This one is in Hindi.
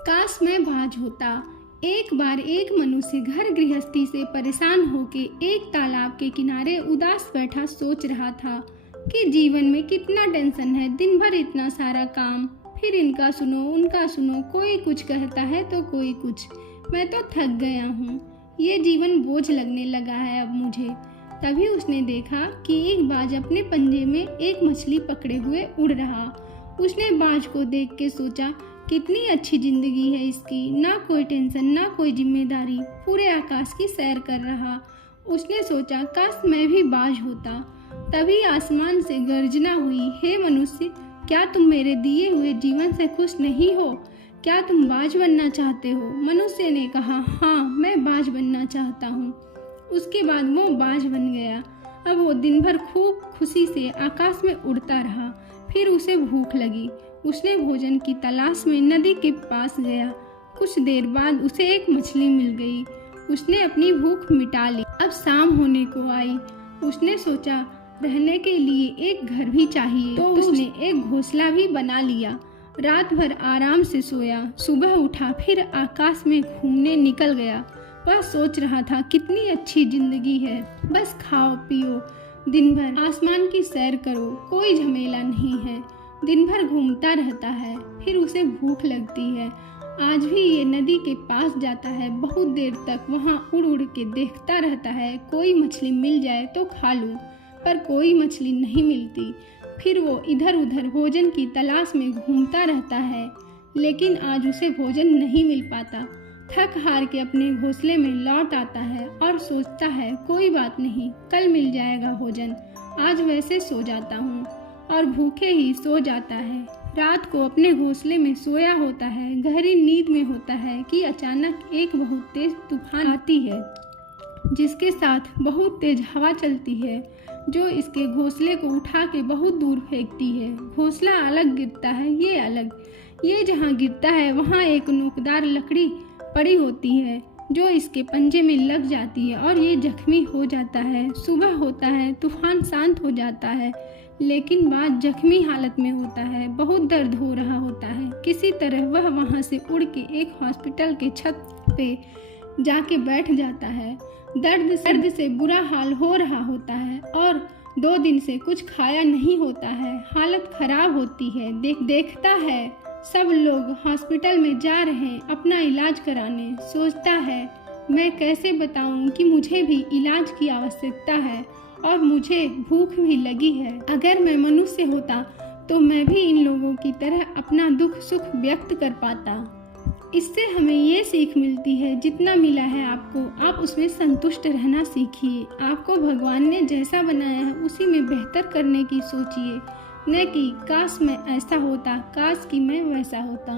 काश मैं बाज होता। एक बार एक मनुष्य घर गृहस्थी से परेशान होके एक तालाब के किनारे उदास बैठा सोच रहा था कि जीवन में कितना टेंशन है, दिन भर इतना सारा काम, फिर इनका सुनो उनका सुनो, कोई कुछ कहता है तो कोई कुछ। मैं तो थक गया हूँ, ये जीवन बोझ लगने लगा है अब मुझे। तभी उसने देखा कि एक बाज अपने पंजे में एक मछली पकड़े हुए उड़ रहा। उसने बाज को देख के सोचा, कितनी अच्छी जिंदगी है इसकी, ना कोई टेंशन ना कोई जिम्मेदारी, पूरे आकाश की सैर कर रहा। उसने सोचा, काश मैं भी बाज होता। तभी आसमान से गर्जना हुई, हे मनुष्य, क्या तुम मेरे दिए हुए जीवन से खुश नहीं हो? क्या तुम बाज बनना चाहते हो? मनुष्य ने कहा, हाँ मैं बाज बनना चाहता हूँ। उसके बाद वो बाज बन गया। अब वो दिन भर खूब खुशी से आकाश में उड़ता रहा। फिर उसे भूख लगी। उसने भोजन की तलाश में नदी के पास गया। कुछ देर बाद उसे एक मछली मिल गई। उसने अपनी भूख मिटा ली। अब शाम होने को आई। उसने सोचा, रहने के लिए एक घर भी चाहिए, तो उसने एक घोंसला भी बना लिया। रात भर आराम से सोया। सुबह उठा, फिर आकाश में घूमने निकल गया। वह सोच रहा था, कितनी अच्छी जिंदगी है, बस खाओ पियो, दिन भर आसमान की सैर करो, कोई झमेला नहीं है। दिन भर घूमता रहता है। फिर उसे भूख लगती है। आज भी ये नदी के पास जाता है, बहुत देर तक वहाँ उड़ उड़ के देखता रहता है, कोई मछली मिल जाए तो खा लूँ, पर कोई मछली नहीं मिलती। फिर वो इधर उधर भोजन की तलाश में घूमता रहता है, लेकिन आज उसे भोजन नहीं मिल पाता। थक हार के अपने घोंसले में लौट आता है और सोचता है, कोई बात नहीं, कल मिल जाएगा भोजन, आज वैसे सो जाता हूँ, और भूखे ही सो जाता है। रात को अपने घोंसले में सोया होता है, गहरी नींद में होता है कि अचानक एक बहुत तेज तूफान आती है, जिसके साथ बहुत तेज हवा चलती है, जो इसके घोंसले को उठा के बहुत दूर फेंकती है। घोंसला अलग गिरता है, ये अलग। ये जहाँ गिरता है वहाँ एक नोकदार लकड़ी पड़ी होती है, जो इसके पंजे में लग जाती है और ये जख्मी हो जाता है। सुबह होता है, तूफान शांत हो जाता है, लेकिन बाज जख्मी हालत में होता है, बहुत दर्द हो रहा होता है। किसी तरह वह वहाँ से उड़ के एक हॉस्पिटल के छत पे जाके बैठ जाता है। दर्द से बुरा हाल हो रहा होता है और 2 दिन से कुछ खाया नहीं होता है। हालत खराब होती है। देखता है सब लोग हॉस्पिटल में जा रहे हैं अपना इलाज कराने। सोचता है, मैं कैसे बताऊं कि मुझे भी इलाज की आवश्यकता है और मुझे भूख भी लगी है। अगर मैं मनुष्य होता तो मैं भी इन लोगों की तरह अपना दुख सुख व्यक्त कर पाता। इससे हमें ये सीख मिलती है, जितना मिला है आपको, आप उसमें संतुष्ट रहना सीखिए। आपको भगवान ने जैसा बनाया है उसी में बेहतर करने की सोचिए, न कि काश मैं ऐसा होता, काश कि मैं वैसा होता।